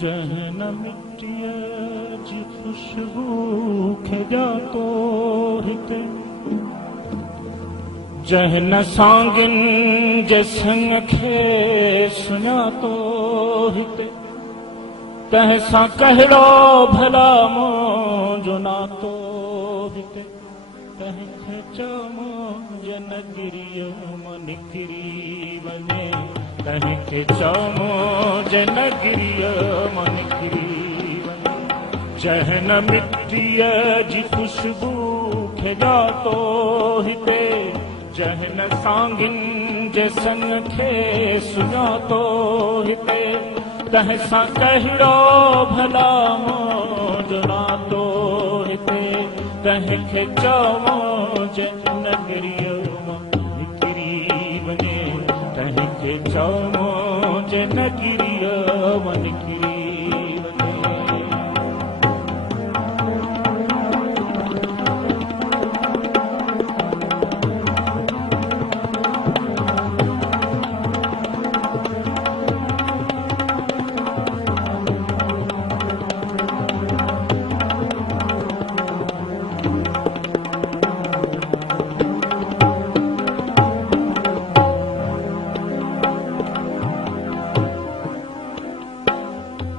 जहन मिट्टीअ जी खुशबू खेॼातो हिते, जहन सांगिन जे संग खे सुञातो हिते, तंहिंसां कहिड़ो भला मुंहिंजो नातो हिते, तंहिंखे चवमो जे नगरीअ मां निकिरी वञे, तंहिंखे चवमो जे नगरीअ मां निकिरी वञे। जहन मिट्टीअ जी खुशबू खेॼातो हिते, जहन सांगिन जे संग खे सुञातो हिते, तंहिंसां कहिड़ो भला मुंहिंजो नातो हिते, तंहिंखे चवमो जे नगरीअ मां निकिरी वञे, तंहिंखे चवमो जे नगरीअ मां निकिरी वञे।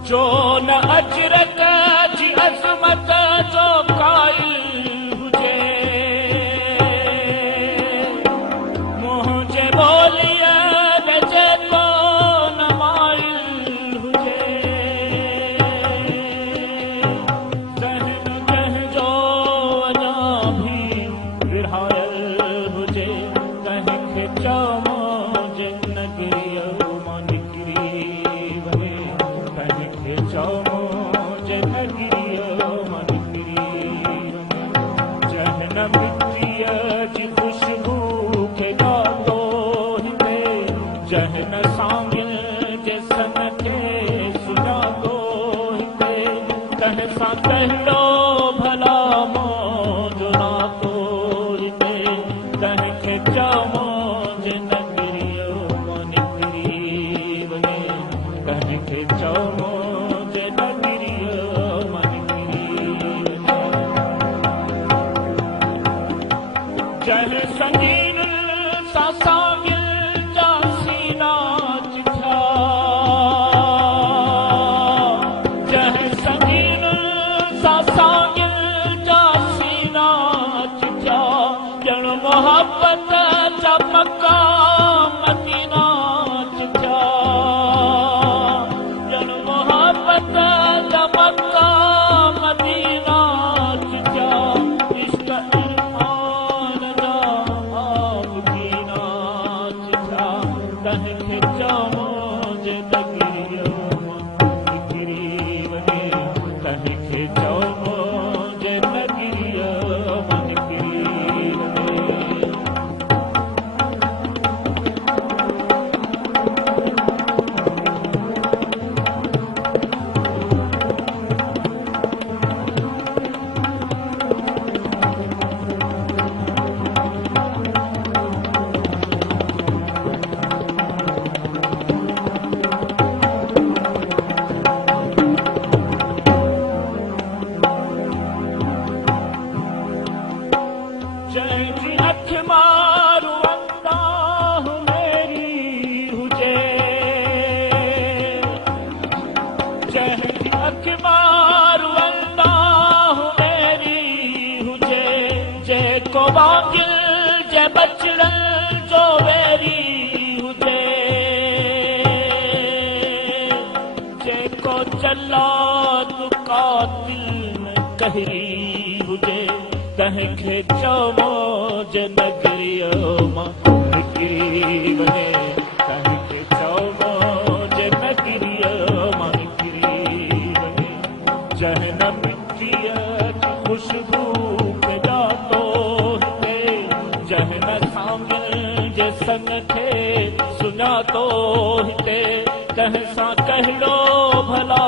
जो न अजरत जी अज़मत जो क़ाइल हुजे, मुंहिंजे ॿोलीअ में जेको न माइल हुजे, ज़हन कंहिंजो अञा भी विढ़ायल हुजे, तंहिंखे चवमो जे नगरीअ मां निकिरी वञे, तंहिंखे चवमो जे नगरीअ मां निकिरी वञे। जहन मिट्टीअ जी खुशबू खेॼातो हिते, जहन सांगिन जे सन खे सुञातो हिते, तंहिंसां कहिड़ो भला मुंहिंजो नातो हिते, तंहिंखे चवमो जे नगरीअ मां निकिरी वञे, तंहिंखे चवमो जे नगरीअ मां निकिरी वञे। जंहिं संगीन सां सांगिन जा सीना चिठा, जंहिं संगीन सां सांगिन जा सीना चिठा, ॼण मोहब्बत जा मक्का मदीना चिठा, ॼण मोहब्बत जा मक्का मदीना चिठा, इश्क इरफान जा आबदीना चिठा, तंहिंखे चवमो जे नगरीअ मां निकिरी वञे, तंहिंखे चवमो जे नगरीअ मां निकिरी वञे। जंहिंजी अख मारू अंदाह मेरी हुजे, जंहिंजी अख मारू अंदाह मेरी हुजे, जेको वांगिल जे बचड़न जो वेरी हुजे, जेको जल्लाद कातिल न कहरी हुजे, तंहिंखे चवमो जे नगरीअ मां निकिरी वञे, तंहिंखे चवमो जे नगरीअ मां निकिरी वञे। जहन मिट्टीअ जी खुशबू खेॼातो हिते, जहन सांगिन जे संग खे सुञातो हिते, तंहिंसां कहिड़ो भला